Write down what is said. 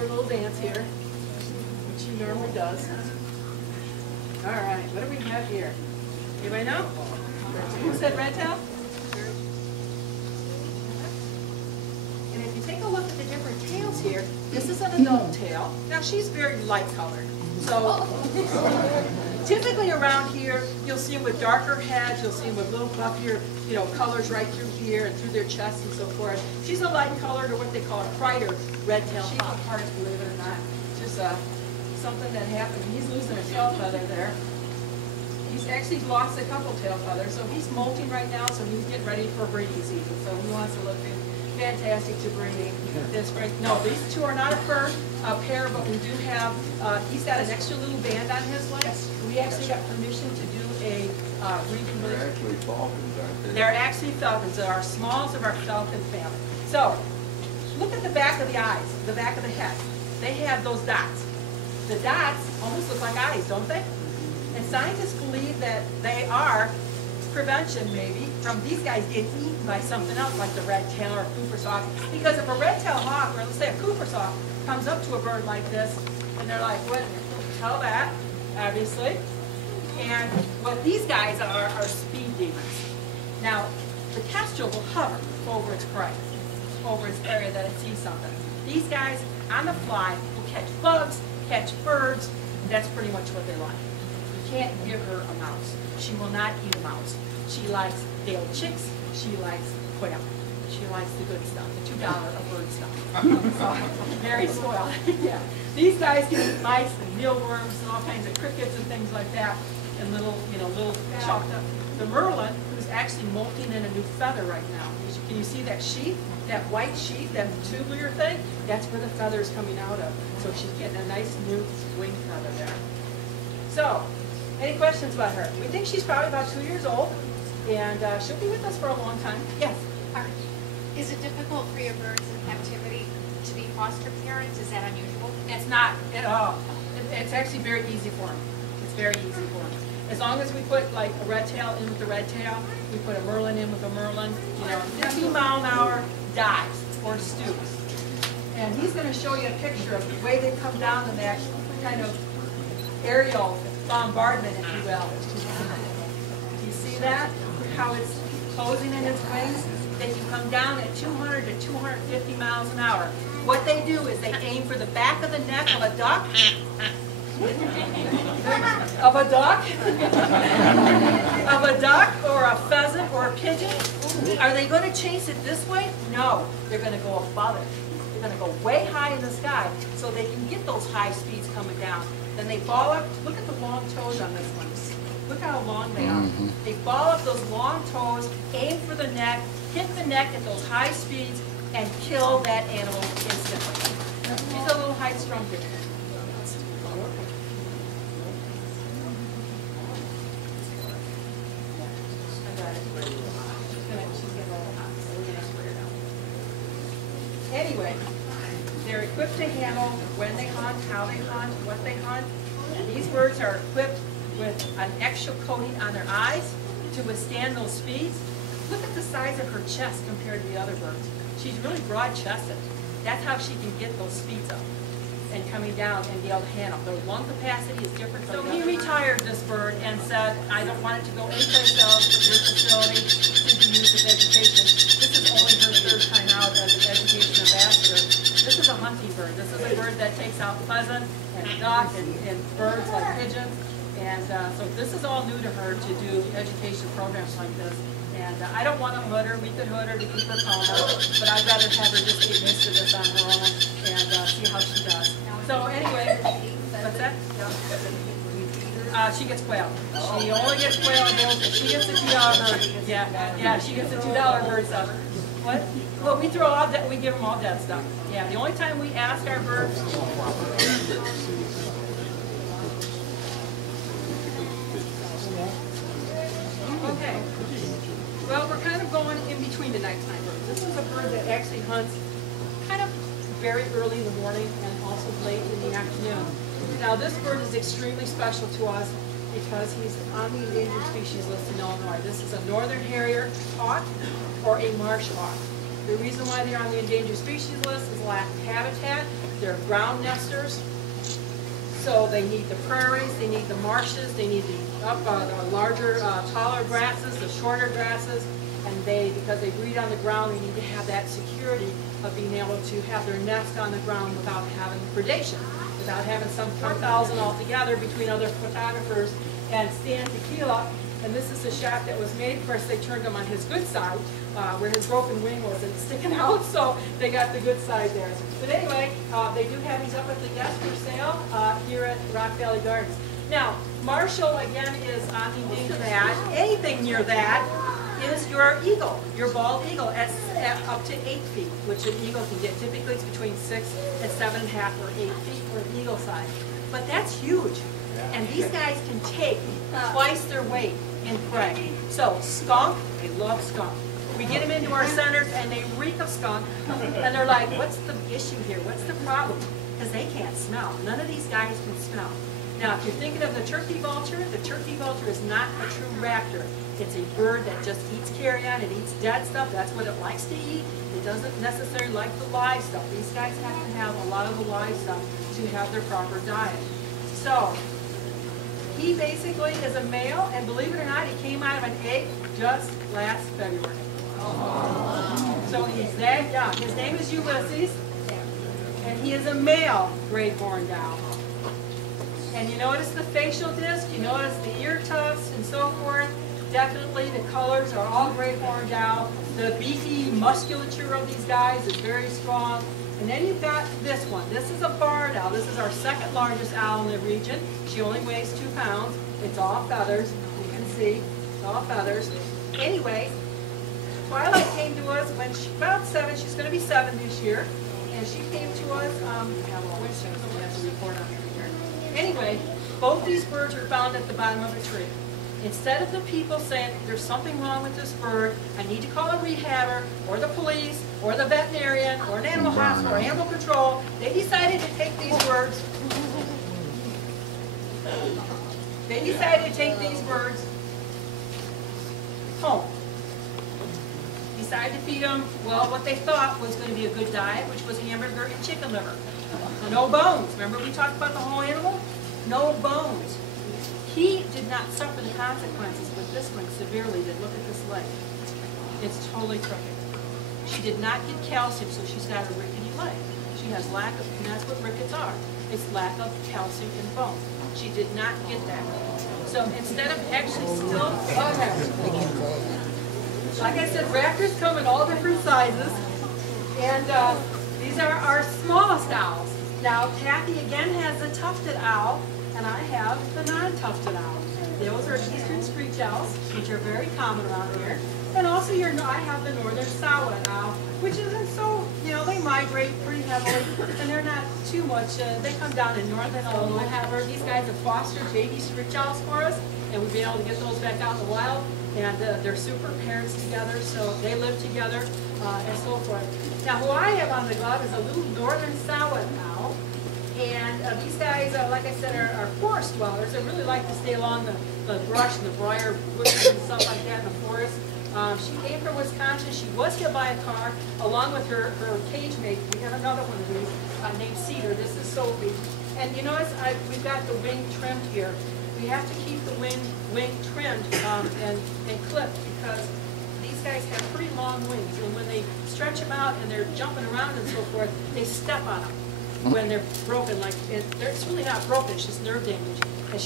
her little dance here, which she normally does. All right, what do we have here? Anybody know? Who said Redtail? And if you take a look at the different tails here, this is an adult tail. Now she's very light colored. So typically around here, you'll see them with darker heads, you'll see them with little puffier, colors right through here and through their chest and so forth. She's a light colored, or what they call a Kreider Redtail Hawk, believe it or not. Just something that happened. He's losing a tail feather there. He's actually lost a couple tail feathers, so he's molting right now, so he's getting ready for breeding season. So he wants to look fantastic to breeding. No, these two are not a pair, but we do have, he's got an extra little band on his legs. We actually got permission to do a breeding. They're actually falcons, aren't they? They're actually falcons. They're our smallest of our falcon family. So, look at the back of the eyes, the back of the head. They have those dots. The dots almost look like eyes, don't they? And scientists believe that they are prevention, maybe, from these guys getting eaten by something else, like the redtail or Cooper's hawk. Because if a redtail hawk, or let's say a Cooper's hawk, comes up to a bird like this, and they're like, what? Tell that, obviously. And what these guys are speed demons. Now, the kestrel will hover over its prey, over its area that it sees something. These guys, on the fly, will catch bugs, catch birds. That's pretty much what they like. You can't give her a mouse. She will not eat a mouse. She likes day-old chicks. She likes quail. She likes the good stuff, the $2 a bird stuff. So, very spoiled. Yeah. These guys can eat mice and mealworms and all kinds of crickets and things like that, and little chopped up. The Merlin, who's actually molting in a new feather right now. Can you see that sheath? That white sheath, that tubular thing? That's where the feather is coming out of. So she's getting a nice new wing feather there. So, any questions about her? We think she's probably about 2 years old, and she'll be with us for a long time. Yes? Is it difficult for your birds in captivity to be foster parents? Is that unusual? It's not at all. It's actually very easy for them. It's very easy for them. As long as we put like a redtail in with the redtail, we put a Merlin in with a Merlin, 50-mile-an-hour dives or stoops. And he's going to show you a picture of the way they come down in that kind of aerial bombardment, if you will. Do you see that? How it's closing in its wings? They can come down at 200 to 250 miles an hour. What they do is they aim for the back of the neck of a duck. Of a duck? Of a duck or a pheasant or a pigeon? Are they going to chase it this way? No. They're going to go above it. They're going to go way high in the sky so they can get those high speeds coming down. Then they ball up. Look at the long toes on this one. Look how long they are. They ball up those long toes, aim for the neck, hit the neck at those high speeds, and kill that animal instantly. She's a little high-strung here. Anyway, they're equipped to handle when they hunt, how they hunt, what they hunt. And these birds are equipped with an extra coating on their eyes to withstand those speeds. Look at the size of her chest compared to the other birds. She's really broad-chested. That's how she can get those speeds up and coming down and be able to handle. Their lung capacity is different. So he retired this bird and said, I don't want it to go anyplace else but your facility to be used as education. This is only her third time out as an education ambassador. This is a hunting bird. This is a bird that takes out pheasant and duck and birds like pigeons. And so this is all new to her to do education programs like this. And I don't want to hood her. We could hood her to keep her calmer, but I'd rather have her just get used to this on her own and see how she does. So anyway, what's that? She gets quail. She only gets quail. She gets a $2 bird. Yeah, she gets a $2 bird stuff. What? Well, we throw all we give them all dead stuff. Yeah, the only time we ask our birds. Okay. Well, we're kind of going in between the nighttime birds. This is a bird that actually hunts kind of very early in the morning and also late in the afternoon. Now, this bird is extremely special to us because he's on the endangered species list in Illinois. This is a northern Harrier Hawk or a marsh hawk. The reason why they're on the endangered species list is lack of habitat. They're ground nesters. So they need the prairies, they need the marshes, they need the larger, taller grasses, the shorter grasses, and because they breed on the ground, they need to have that security of being able to have their nest on the ground without having predation, without having some 4,000 altogether between other photographers and Stan Tequila. And this is the shot that was made. Of course, they turned him on his good side, where his broken wing wasn't sticking out, so they got the good side there. But anyway, they do have these up at the desk for sale here at Rock Valley Gardens. Now, Marshall, again, is on the endangered that. Anything near that is your eagle, your bald eagle, at up to 8 feet, which an eagle can get. Typically, it's between 6 and 7.5 or 8 feet for an eagle size. But that's huge. And these guys can take twice their weight in prey. So skunk, they love skunk. We get them into our centers and they reek of skunk, and they're like, what's the issue here? What's the problem? Because they can't smell. None of these guys can smell. Now, if you're thinking of the turkey vulture is not a true raptor. It's a bird that just eats carrion. It eats dead stuff. That's what it likes to eat. It doesn't necessarily like the live stuff. These guys have to have a lot of the live stuff to have their proper diet. So, he basically is a male, and believe it or not, he came out of an egg just last February. So he's that young. His name is Ulysses, and he is a male great horned owl. And you notice the facial disc, you notice the ear tufts and so forth. Definitely the colors are all great horned owl. The beefy musculature of these guys is very strong. And then you've got this one. This is a barred owl. This is our second largest owl in the region. She only weighs 2 pounds. It's all feathers. You can see, it's all feathers. Anyway, Twilight came to us when she's about 7. She's going to be 7 this year. And she came to us, Anyway, both these birds were found at the bottom of a tree. Instead of the people saying, there's something wrong with this bird, I need to call a rehabber, or the police, or the veterinarian, or an animal hospital, or animal control, they decided to take these birds. They decided to take these birds home. Decided to feed them, well, what they thought was going to be a good diet, which was hamburger and chicken liver. No bones. Remember we talked about the whole animal? No bones. He did not suffer the consequences, but this one severely did. Look at this leg. It's totally crooked. She did not get calcium, so she's got a rickety leg. She has lack of, and that's what rickets are. It's lack of calcium in bone. She did not get that. So instead of actually still, okay. Like I said, raptors come in all different sizes, and these are our smallest owls. Now, Kathy again has a tufted owl, and I have the non-tufted owl. Those are eastern screech owls, which are very common around here. And also I have the northern Saw-whet owl, which isn't so, they migrate pretty heavily, and they're not too much, they come down in northern Illinois. However, these guys have fostered baby screech owls for us, and we've been able to get those back out in the wild, and they're super parents together, so they live together, and so forth. Now, who I have on the glove is a little northern Saw-whet owl. And these guys, like I said, are forest dwellers. They really like to stay along the brush and the briar bushes and stuff like that in the forest. She came from Wisconsin. She was hit by a car along with her cage mate. We have another one of these named Cedar. This is Sophie. And you notice we've got the wing trimmed here. We have to keep the wing trimmed and clipped because these guys have pretty long wings. And when they stretch them out and they're jumping around and so forth, they step on them when they're broken. It's really not broken, it's just nerve damage.